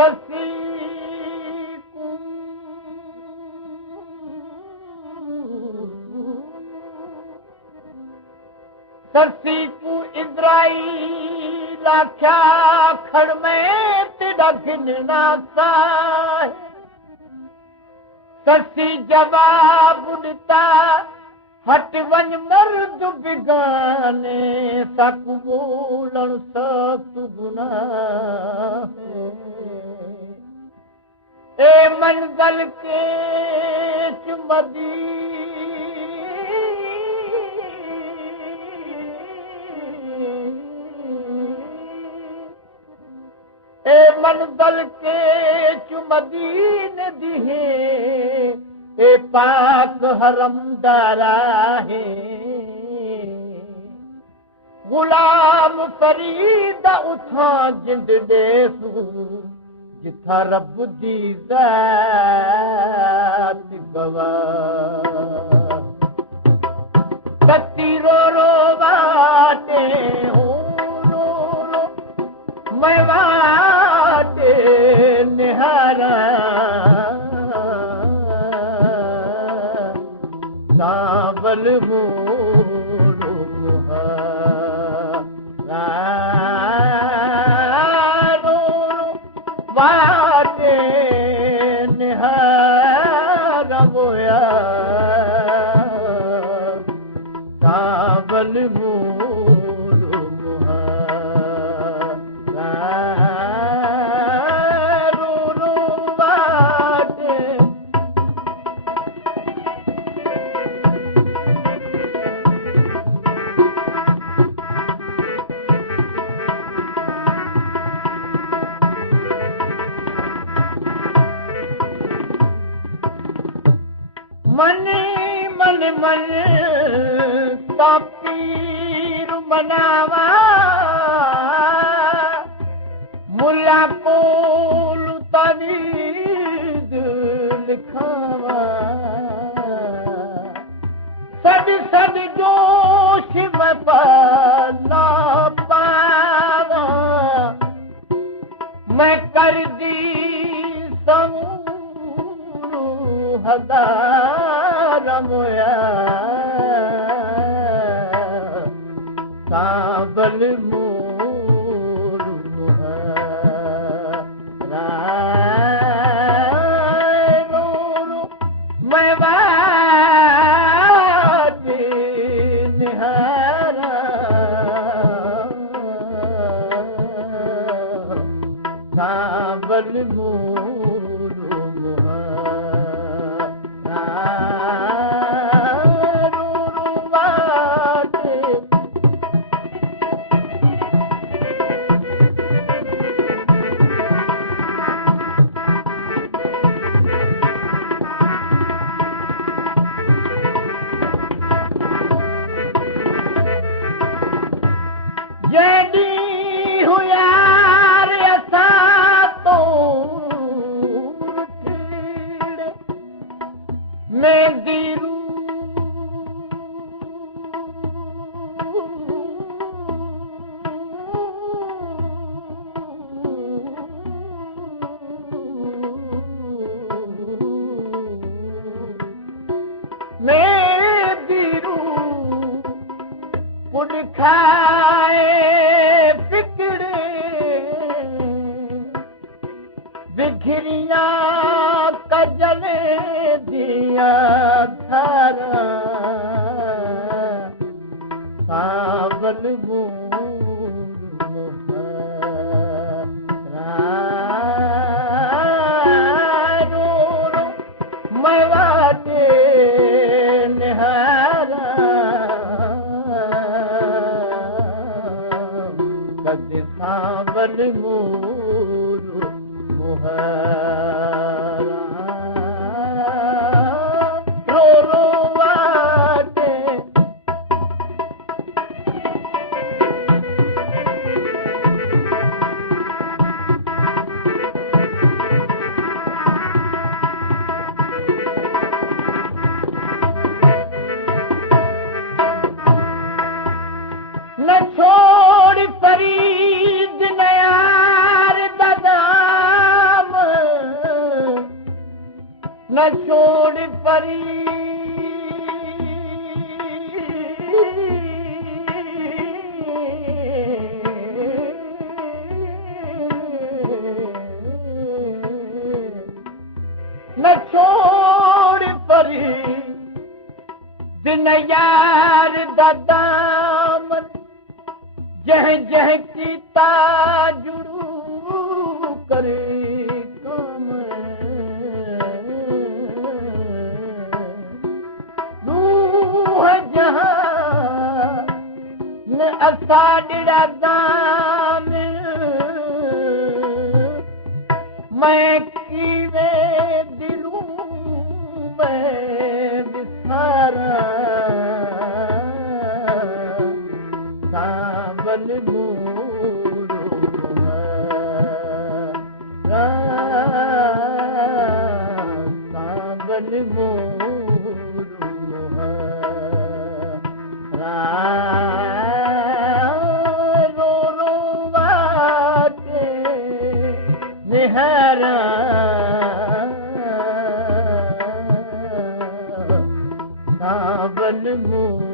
ससी ससी को इज़राइल आख्या खड़ में तेरा गिनना सा ससी जवाब ॾिता हट वञ मर्द बिगाने साकू बोलण सख्त गुनाह ए मंज़ल के चुमदी ए मंज़ल के चुमदीन दिहे ए पाक हरमदारा है गुलाम फरीद उथा जिंद देसू जिथा रब दी ज़ात गवाह कत्ती रो रो वाटे रो रो मैं वाटे निहारा सावल मोरो रो वाटे निहारा मोया सावल मोरो रो वाटे मन मन मन तापीर मनावा मुला पोल तवीद लिखावा सद सद जोश में पाना पावा मैं कर दी समूरू हज़ार मोया सावल मोर रो मैं वाटे निहारा सावल मोर जॾी हुया असां तो मेंदी पुड खाए फिक्रे बिखरिया कजले दिया धारा सावल मैं वाटे निहारा कद सावल मोरू मुहारा रो वाटे न छोड़ फरीद नया न छोड़ परी न छोड़ परी दिन यार दादामन जह जह कीता जुड़ू करे काम रूह जहां न असा डिड़ा दाम मैं कीवे दिलू में विसारा सावल मोरू सावल मोरू रो रो बाटे निहारा सावल मोरू